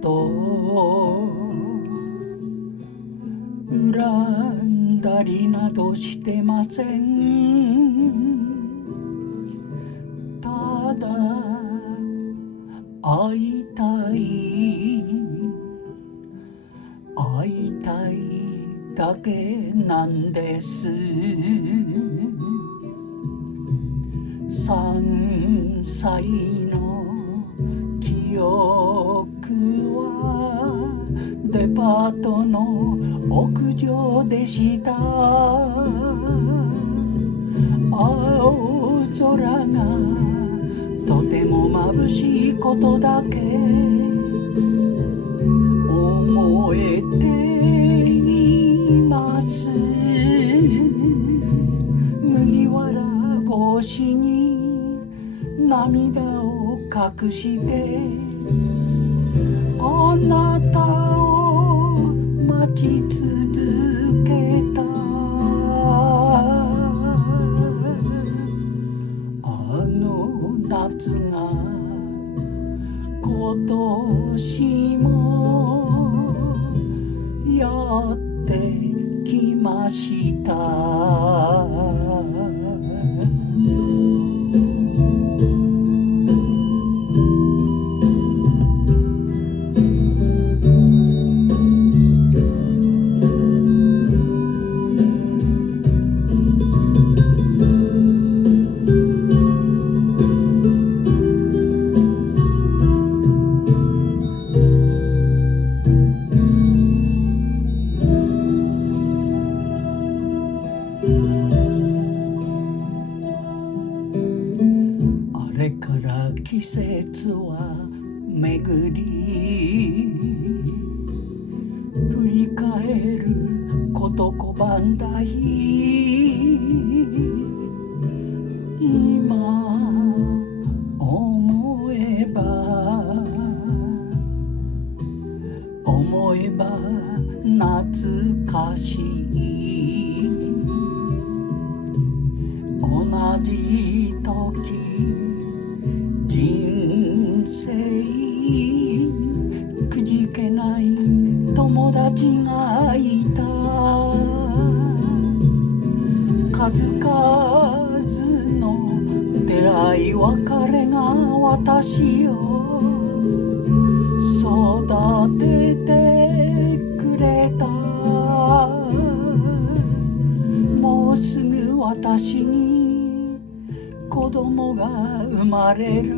と恨んだりなどしてません。ただ会いたいだけなんです。3歳の記憶はデパートの屋上でした。青空がとても眩しいことだけ思えています。麦わら帽子に涙を隠してあなたを待ち続けた。あの夏が今年もやってきました。あれから季節は巡り振り返ることこばんだい。今思えば懐かしい。同じ時人生くじけない友達がいた。数々の出会い別れが私を育ててくれた。もうすぐ私に子供が生まれる。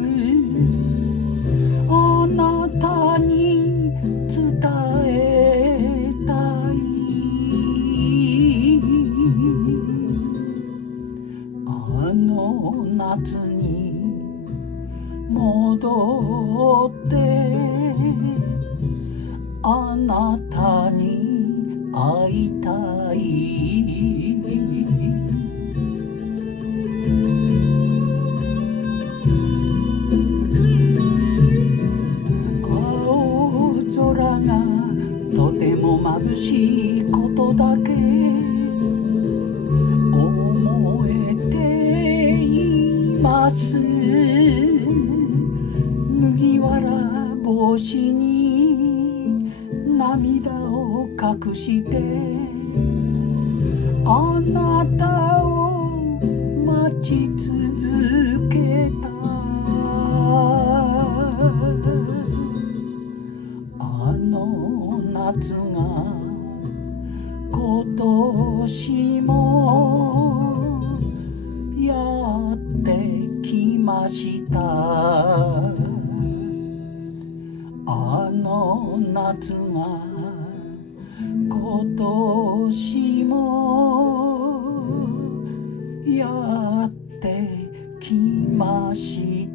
あなたに伝えたい。あの夏に戻ってあなたに会いたい。青空がとても眩しいことだけ思えています。麦わら帽子に涙を隠してあなたを待ち続けた。あの夏が今年もやってきました。あの夏が今年もやってきました。